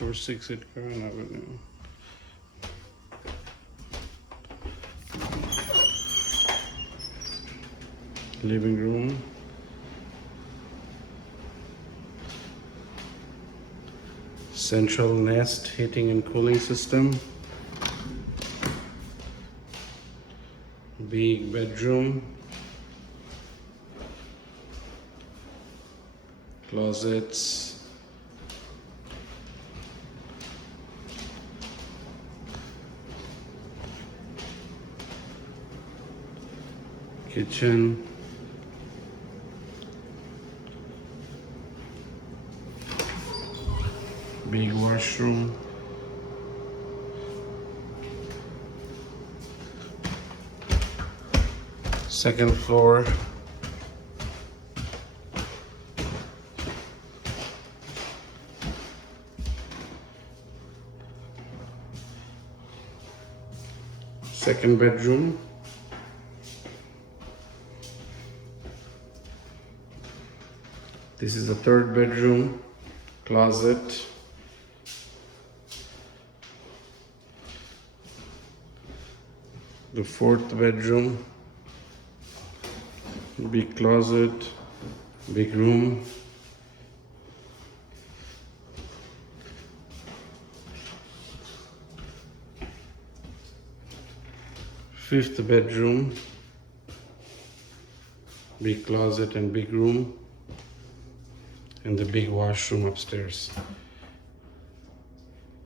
Or 6 at Caron Avenue. Living room. Central nest heating and cooling system. Big bedroom. Closets. Kitchen. Big washroom. Second floor. Second bedroom. This is the third bedroom. Closet. The fourth bedroom. Big closet. Big room. Fifth bedroom. Big closet and big room. And the big washroom upstairs.